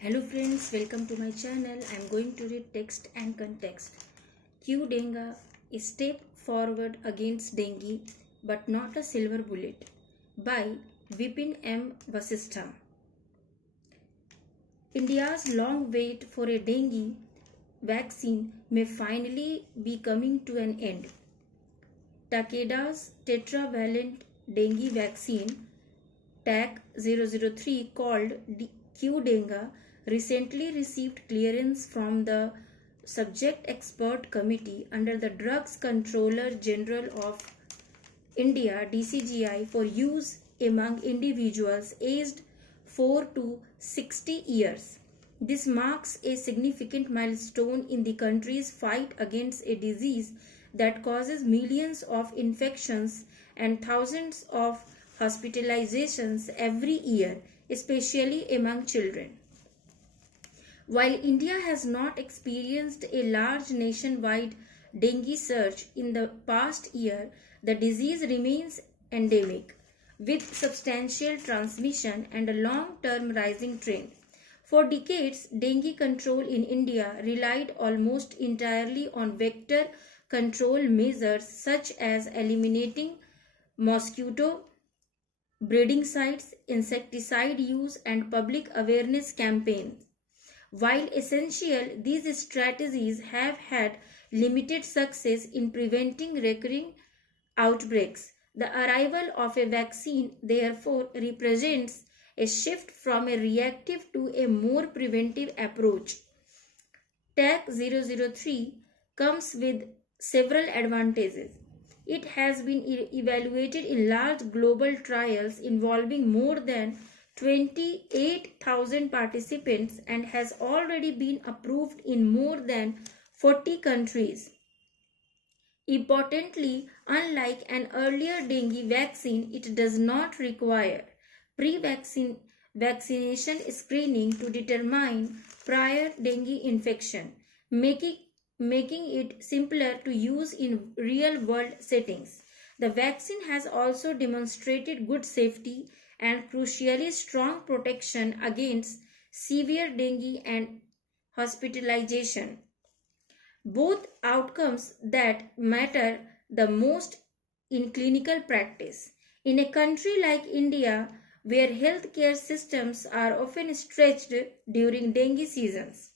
Hello friends, welcome to my channel. I am going to read text and context. Qdenga, a step forward against dengue but not a silver bullet, by Vipin M. Vasistha. India's long wait for a dengue vaccine may finally be coming to an end. Takeda's tetravalent dengue vaccine TAC-003 called Qdenga recently received clearance from the Subject Expert Committee under the Drugs Controller General of India DCGI for use among individuals aged 4 to 60 years. This marks a significant milestone in the country's fight against a disease that causes millions of infections and thousands of hospitalizations every year, especially among children. While India has not experienced a large nationwide dengue surge in the past year, the disease remains endemic, with substantial transmission and a long-term rising trend. For decades, dengue control in India relied almost entirely on vector control measures such as eliminating mosquito breeding sites, insecticide use, and public awareness campaigns. While essential, these strategies have had limited success in preventing recurring outbreaks. The arrival of a vaccine, therefore, represents a shift from a reactive to a more preventive approach. TAC-003 comes with several advantages. It has been evaluated in large global trials involving more than 28,000 participants and has already been approved in more than 40 countries. Importantly, unlike an earlier dengue vaccine, it does not require vaccination screening to determine prior dengue infection, making it simpler to use in real-world settings. The vaccine has also demonstrated good safety and crucially strong protection against severe dengue and hospitalization, both outcomes that matter the most in clinical practice. In a country like India, where healthcare systems are often stretched during dengue seasons,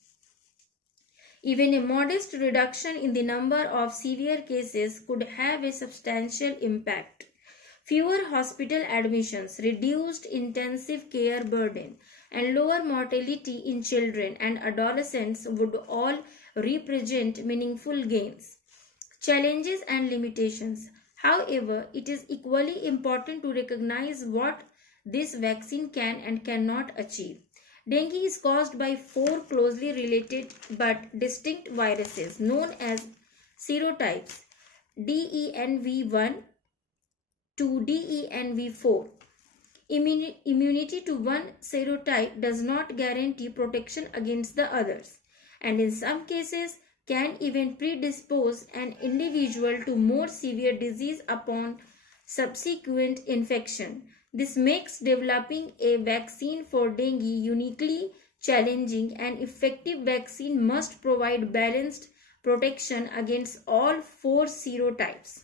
even a modest reduction in the number of severe cases could have a substantial impact. Fewer hospital admissions, reduced intensive care burden, and lower mortality in children and adolescents would all represent meaningful gains. Challenges and limitations. However, it is equally important to recognize what this vaccine can and cannot achieve. Dengue is caused by 4 closely related but distinct viruses known as serotypes DENV1 to DENV4. Immunity to one serotype does not guarantee protection against the others, and in some cases can even predispose an individual to more severe disease upon subsequent infection. This makes developing a vaccine for dengue uniquely challenging. An effective vaccine must provide balanced protection against all 4 serotypes.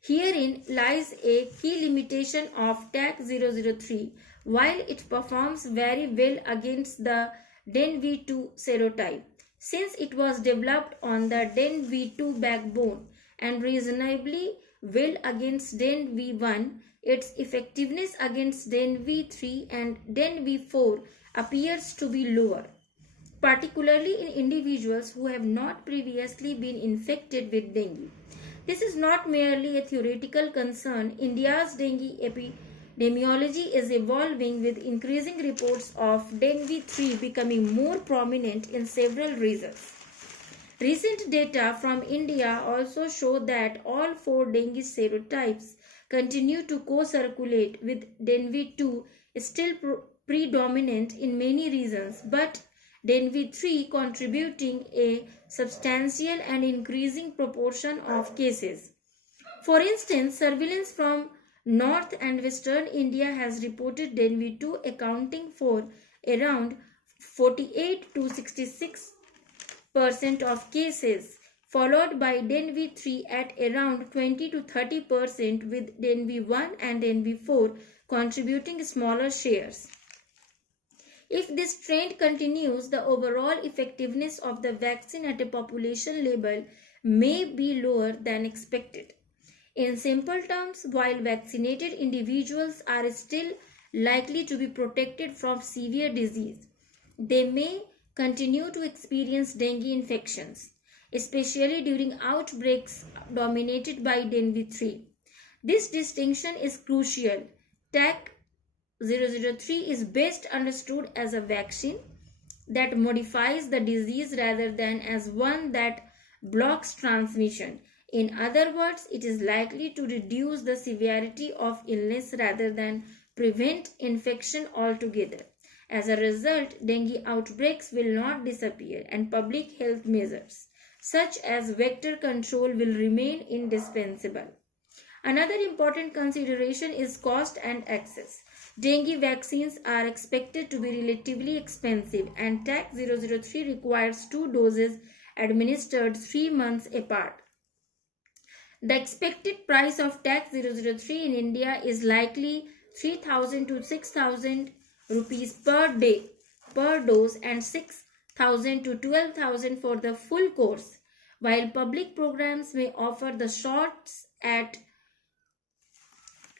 Herein lies a key limitation of TAC-003. While it performs very well against the DenV2 serotype, since it was developed on the DenV2 backbone, and reasonably well against DenV1, its effectiveness against DenV3 and DenV4 appears to be lower, particularly in individuals who have not previously been infected with dengue. This is not merely a theoretical concern. India's dengue epidemiology is evolving, with increasing reports of DenV3 becoming more prominent in several regions. Recent data from India also show that all 4 dengue serotypes continue to co-circulate, with DenV2 still predominant in many regions, but DenV3 contributing a substantial and increasing proportion of cases. For instance, surveillance from North and Western India has reported DenV2 accounting for around 48 to 66% of cases, followed by Dengue 3 at around 20 to 30%, with Dengue 1 and Dengue 4 contributing smaller shares. If this trend continues, the overall effectiveness of the vaccine at a population level may be lower than expected. In simple terms, while vaccinated individuals are still likely to be protected from severe disease, they may continue to experience dengue infections, especially during outbreaks dominated by Dengue 3. This distinction is crucial. TAC-003 is best understood as a vaccine that modifies the disease rather than as one that blocks transmission. In other words, it is likely to reduce the severity of illness rather than prevent infection altogether. As a result, dengue outbreaks will not disappear, and public health measures such as vector control will remain indispensable. Another important consideration is cost and access. Dengue vaccines are expected to be relatively expensive, and TAC-003 requires 2 doses administered 3 months apart. The expected price of TAC-003 in India is likely 3,000 to 6,000 rupees per dose, and 6,000 to 12,000 for the full course. While public programs may offer the shots at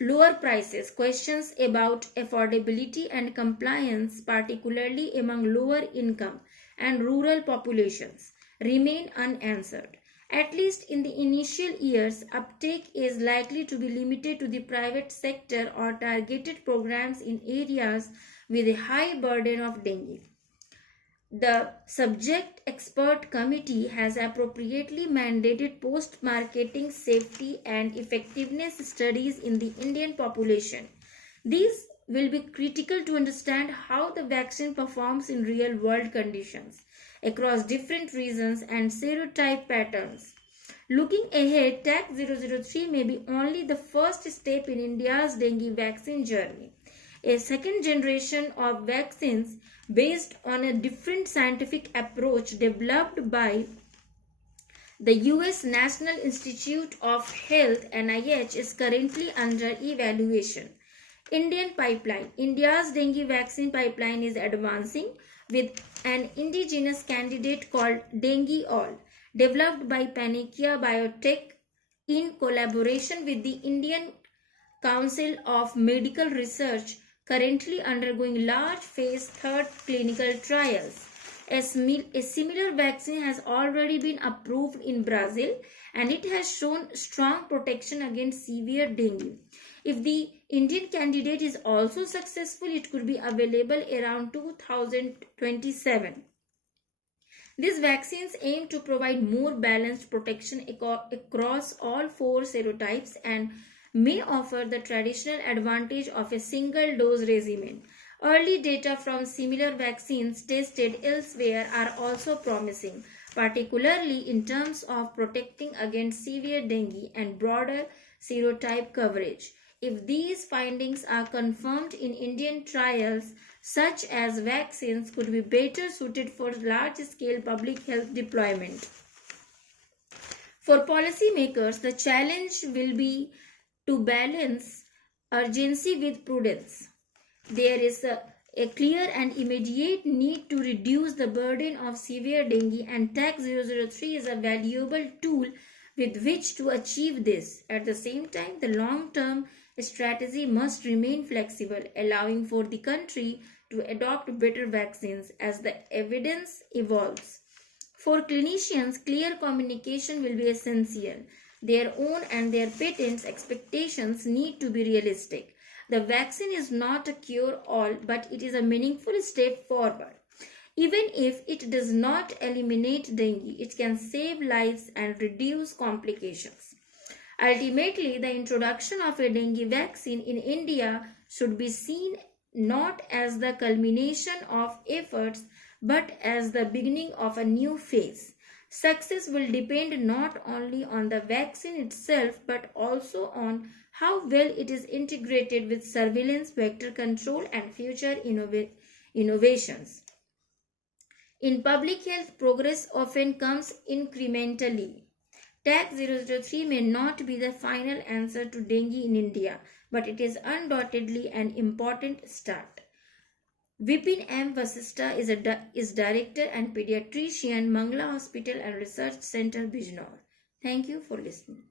lower prices, questions about affordability and compliance, particularly among lower income and rural populations, remain unanswered. At least in the initial years, uptake is likely to be limited to the private sector or targeted programs in areas with a high burden of dengue. The subject expert committee has appropriately mandated post-marketing safety and effectiveness studies in the Indian population. These will be critical to understand how the vaccine performs in real-world conditions across different regions and serotype patterns. Looking ahead, TAC-003 may be only the first step in India's dengue vaccine journey. A second generation of vaccines based on a different scientific approach developed by the US National Institute of Health (NIH) is currently under evaluation. Indian pipeline. India's dengue vaccine pipeline is advancing with an indigenous candidate called DengiAll, developed by Panacea Biotec in collaboration with the Indian Council of Medical Research, currently undergoing large phase 3 clinical trials. A similar vaccine has already been approved in Brazil, and it has shown strong protection against severe dengue. If the Indian candidate is also successful, it could be available around 2027. These vaccines aim to provide more balanced protection across all 4 serotypes and may offer the traditional advantage of a single dose regimen. Early data from similar vaccines tested elsewhere are also promising, particularly in terms of protecting against severe dengue and broader serotype coverage. If these findings are confirmed in Indian trials, such as vaccines could be better suited for large-scale public health deployment. For policymakers, the challenge will be to balance urgency with prudence. There is a clear and immediate need to reduce the burden of severe dengue, and TAC-003 is a valuable tool with which to achieve this. At the same time, the long-term strategy must remain flexible, allowing for the country to adopt better vaccines as the evidence evolves. For clinicians, clear communication will be essential. Their own and their patients' expectations need to be realistic. The vaccine is not a cure-all, but it is a meaningful step forward. Even if it does not eliminate dengue, it can save lives and reduce complications. Ultimately, the introduction of a dengue vaccine in India should be seen not as the culmination of efforts, but as the beginning of a new phase. Success will depend not only on the vaccine itself, but also on how well it is integrated with surveillance, vector control, and future innovations. In public health, progress often comes incrementally. TAC 003 may not be the final answer to dengue in India, but it is undoubtedly an important start. Vipin M. Vasista is Director and Pediatrician, Mangla Hospital and Research Center, Bijnor. Thank you for listening.